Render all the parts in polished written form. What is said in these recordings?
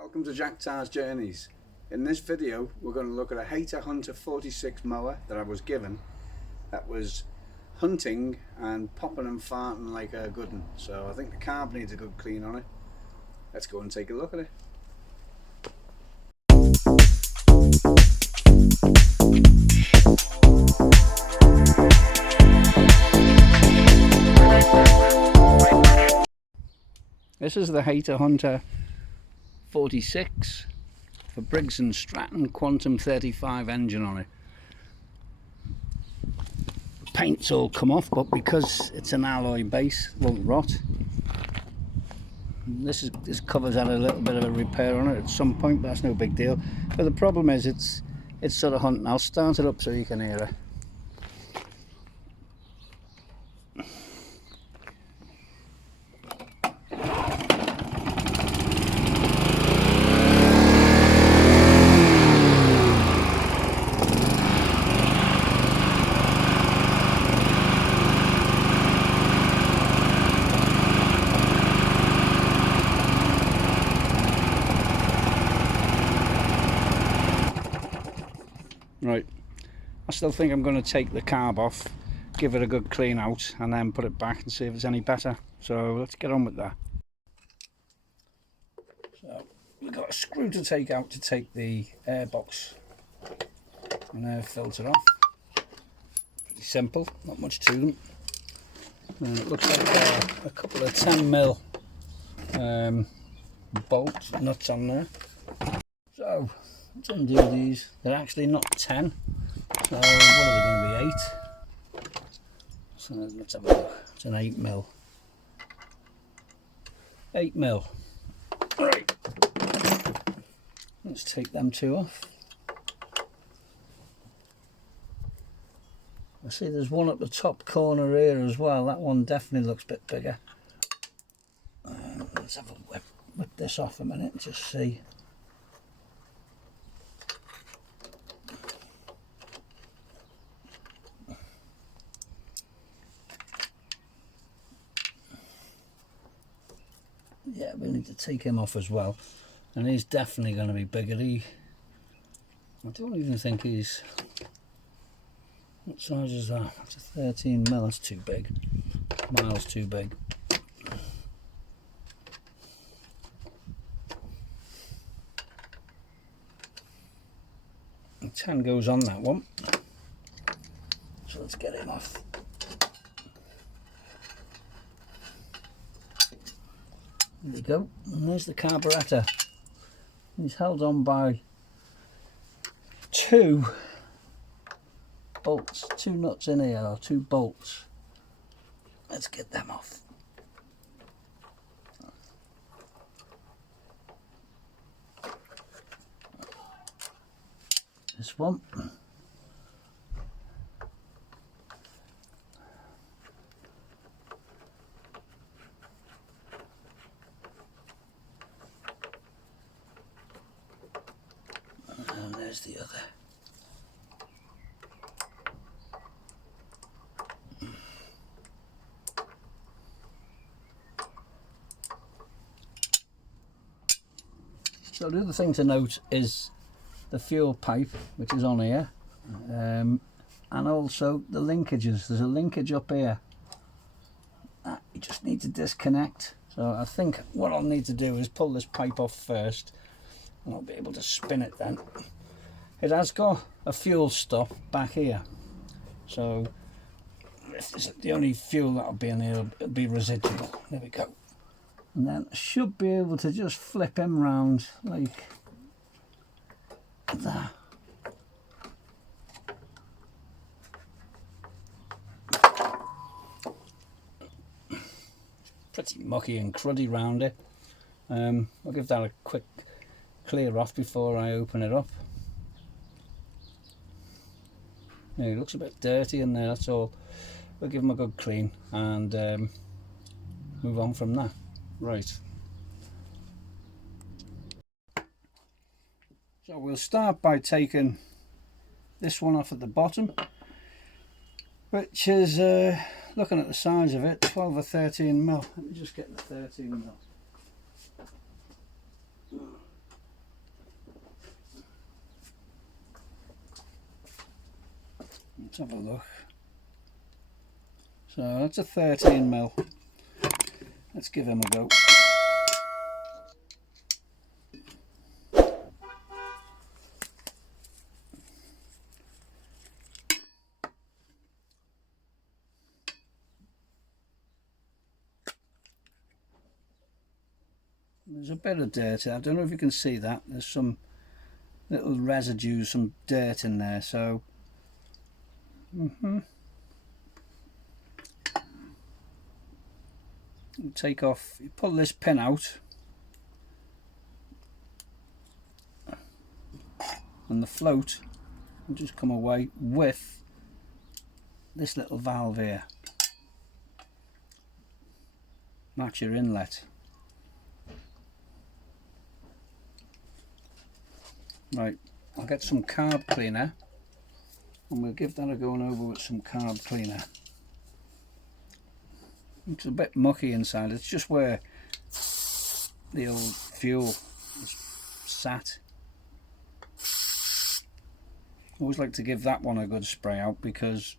Welcome to Jack Tar's Journeys. In this video we're going to look at a Hayter Hunter 46 mower that I was given that was hunting and popping and farting like a good one. So I think the carb needs a good clean on it. Let's go and take a look at it. This is the Hayter Hunter 46 for Briggs & Stratton Quantum 35 engine on it. The paint's all come off, but because it's an alloy base, it won't rot. This cover's had a little bit of a repair on it at some point, but that's no big deal. But the problem is it's sort of hunting. I'll start it up so you can hear it. Right, I still think I'm going to take the carb off, give it a good clean out, and then put it back and see if it's any better. So let's get on with that. So we've got a screw to take out to take the air box and air filter off. Pretty simple, not much to them. And it looks like a couple of 10mm bolt nuts on there. So let's undo these. They're actually not 10, so what are they going to be, 8? So let's have a look. It's an 8mm. 8mm. Right. Let's take them two off. I see there's one at the top corner here as well. That one definitely looks a bit bigger. Let's have a whip this off a minute and just see. Yeah, we need to take him off as well, and he's definitely going to be bigger. I don't even think he's, what size is that? That's a 13mm, that's too big, miles too big. And 10 goes on that one, so let's get him off. There we go, and there's the carburettor. He's held on by 2 bolts, 2 nuts in here, or 2 bolts. Let's get them off. This one. And there's the other. So the other thing to note is the fuel pipe, which is on here, and also the linkages. There's a linkage up here that you just need to disconnect. So I think what I'll need to do is pull this pipe off first, and I'll be able to spin it then. It has got a fuel stop back here, so if this is the only fuel that'll be in here, it'll be residual. There we go. And then I should be able to just flip him round like that. Pretty mucky and cruddy round it. I'll give that a quick clear off before I open it up. Yeah, it looks a bit dirty in there, that's all. We'll give him a good clean and move on from that. Right. So we'll start by taking this one off at the bottom, which is, looking at the size of it, 12 or 13mm. Let me just get the 13mm. Let's have a look. So that's a 13mm. Let's give him a go. There's a bit of dirt. I don't know if you can see that. There's some little residue, some dirt in there. So, take off. You pull this pin out, and the float will just come away with this little valve here. That's your inlet. Right, I'll get some carb cleaner and we'll give that a going over with some carb cleaner. It's a bit mucky inside. It's just where the old fuel is sat. I always like to give that one a good spray out because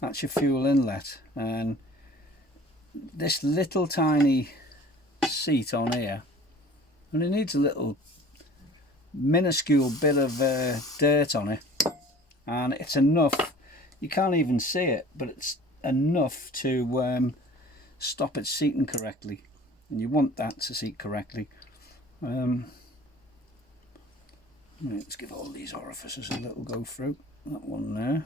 that's your fuel inlet, and this little tiny seat on here, and it needs a little minuscule bit of dirt on it, and it's enough, you can't even see it, but it's enough to stop it seating correctly, and you want that to seat correctly. Let's give all these orifices a little go through. That one there.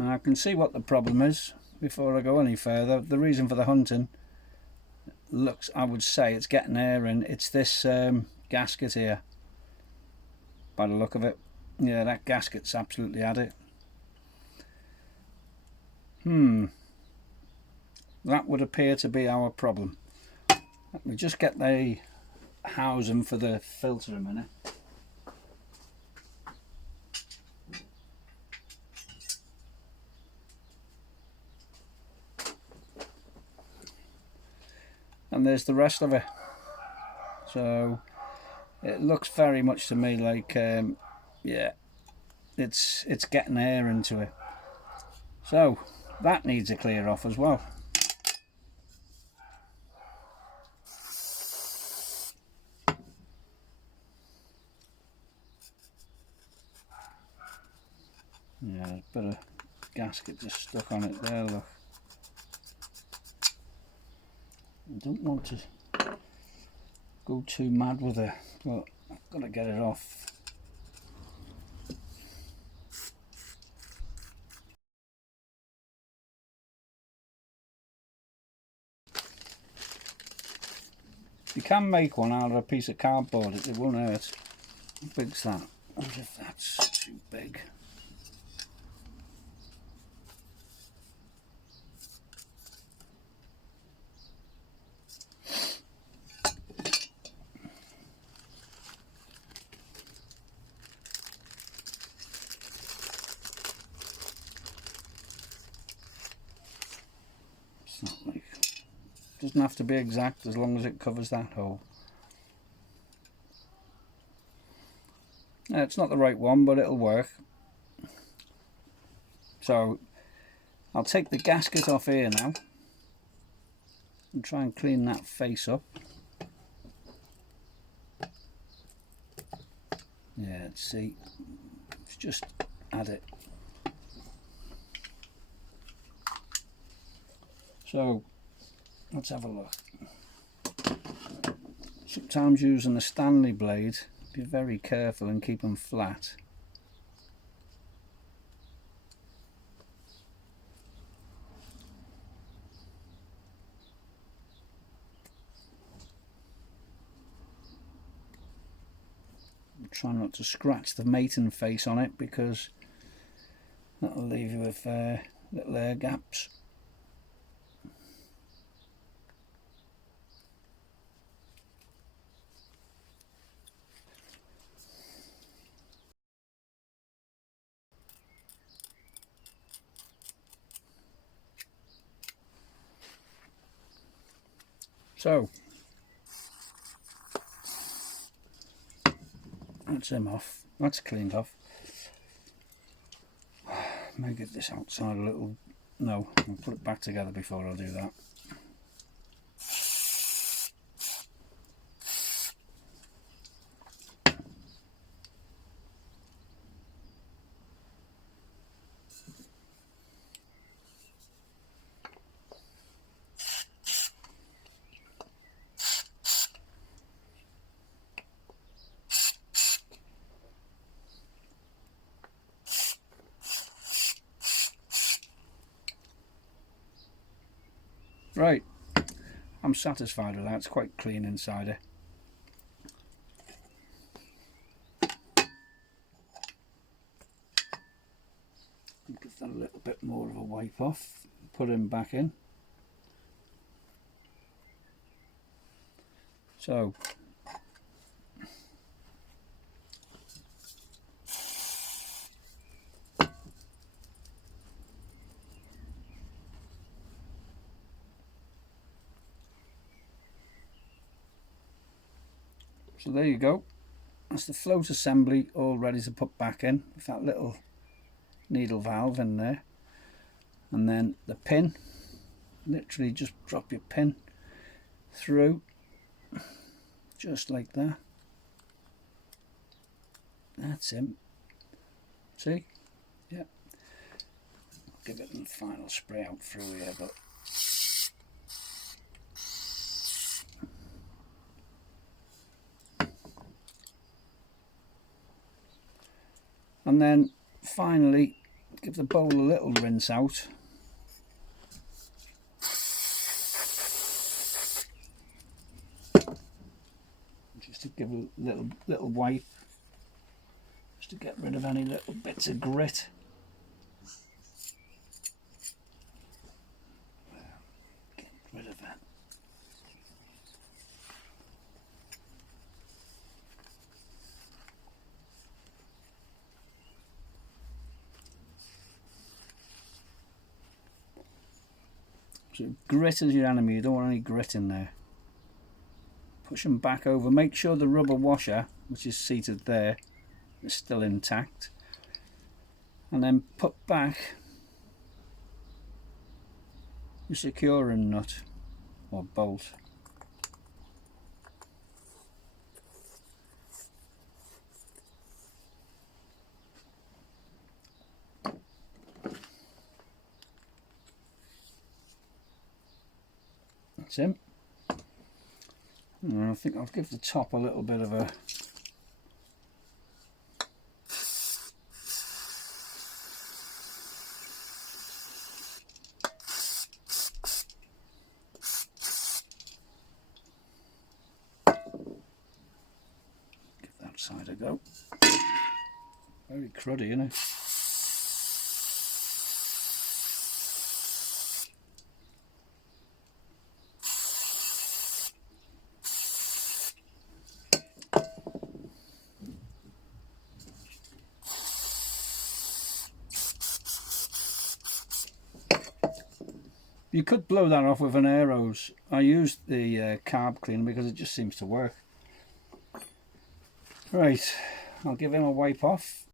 I can see what the problem is before I go any further. The reason for the hunting looks, I would say it's getting air in. It's this gasket here, by the look of it. Yeah, that gasket's absolutely had it. That would appear to be our problem. Let me just get the housing for the filter a minute. And there's the rest of it. So it looks very much to me like yeah, it's getting air into it. So that needs a clear off as well. Yeah, there's a bit of gasket just stuck on it there, look. I don't want to go too mad with it, but I've got to get it off. You can make one out of a piece of cardboard, it won't hurt. How big's that? I wonder if that's too big. Doesn't have to be exact as long as it covers that hole. It's not the right one, but it'll work. So I'll take the gasket off here now and try and clean that face up. Yeah, let's see. Let's just add it. So let's have a look. Sometimes using a Stanley blade, be very careful and keep them flat. Try not to scratch the mating face on it because that'll leave you with little air gaps. So that's him off, that's cleaned off. May get this outside a little. No, I'll put it back together before I do that. Right, I'm satisfied with that. It's quite clean inside it. Give that a little bit more of a wipe off, put him back in. So there you go. That's the float assembly all ready to put back in with that little needle valve in there. And then the pin, literally just drop your pin through just like that. That's him. See? Yeah. I'll give it a final spray out through here, but and then finally give the bowl a little rinse out. Just to give a little wipe, just to get rid of any little bits of grit. Get rid of that. So grit is your enemy, you don't want any grit in there. Push them back over, make sure the rubber washer, which is seated there, is still intact. And then put back your securing nut or bolt. That's him. And I think I'll give the top a little bit of a give that side a go. Very cruddy, isn't it? You could blow that off with an air hose. I used the carb cleaner because it just seems to work. Right, I'll give him a wipe off.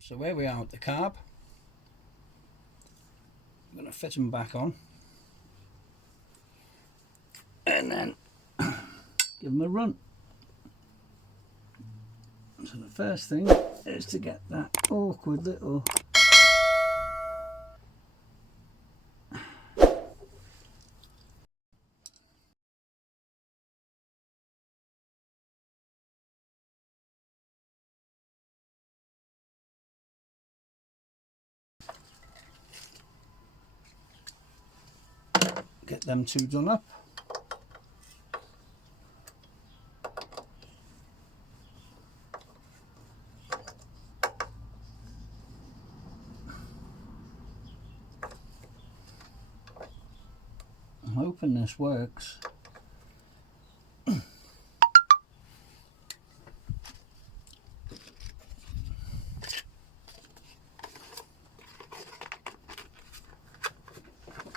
So here we are with the carb. I'm going to fit him back on. And then give him a run. So the first thing is to get that awkward little get them two done up. I'm hoping this works.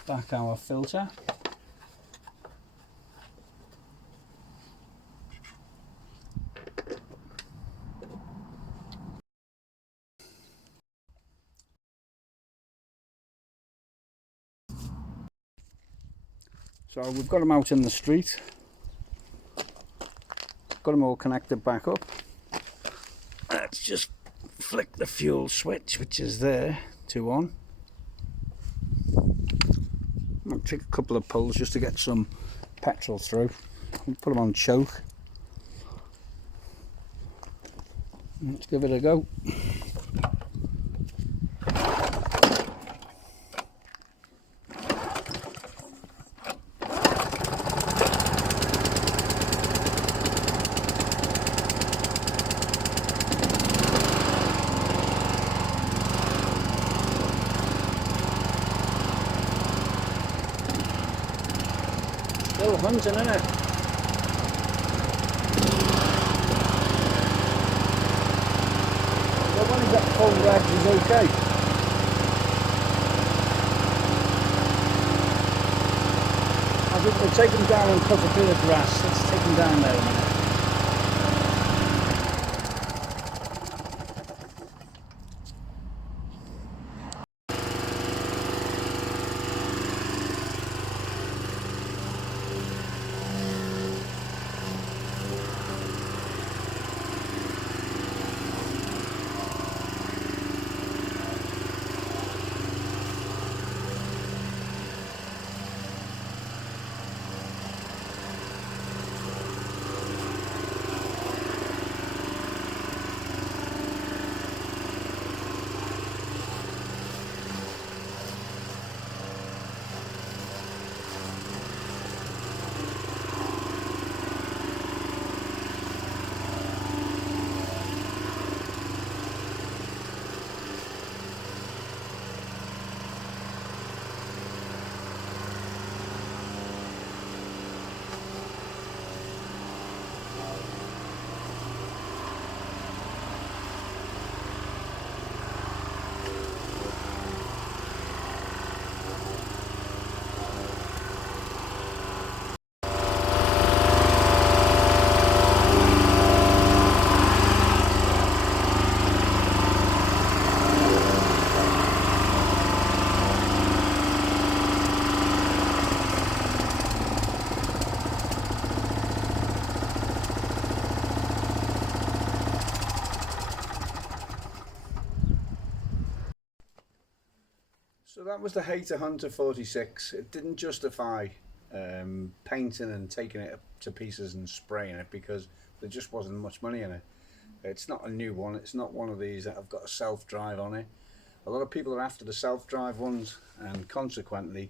Back our filter. So we've got them out in the street, got them all connected back up. Let's just flick the fuel switch, which is there, to on. I'll take a couple of pulls just to get some petrol through. We'll put them on choke. Let's give it a go. Still hunting, isn't it? Well, when he's at full reg, he's okay. I think we'll take him down and cut a bit of grass. Let's take him down there a minute. So that was the Hayter Hunter 46. It didn't justify painting and taking it to pieces and spraying it because there just wasn't much money in it. It's not a new one. It's not one of these that have got a self-drive on it. A lot of people are after the self-drive ones, and consequently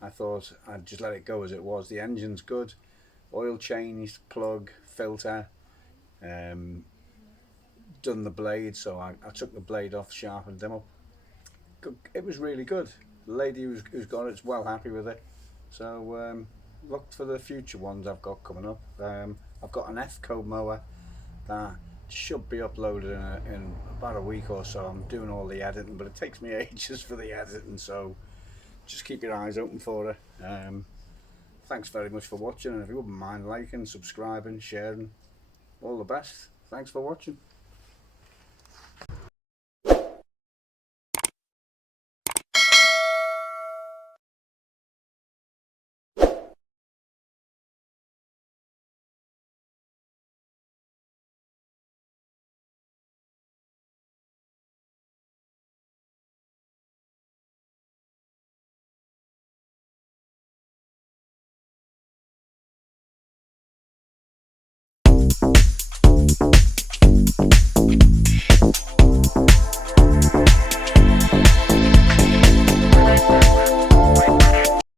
I thought I'd just let it go as it was. The engine's good, oil changed, plug, filter, done the blade, so I took the blade off, sharpened them up. It was really good. The lady who's got it's well happy with it. So look for the future ones I've got coming up. I've got an F-code mower that should be uploaded in about a week or so. I'm doing all the editing, but it takes me ages for the editing, so just keep your eyes open for it. Thanks very much for watching, and if you wouldn't mind liking, subscribing, sharing, all the best. Thanks for watching.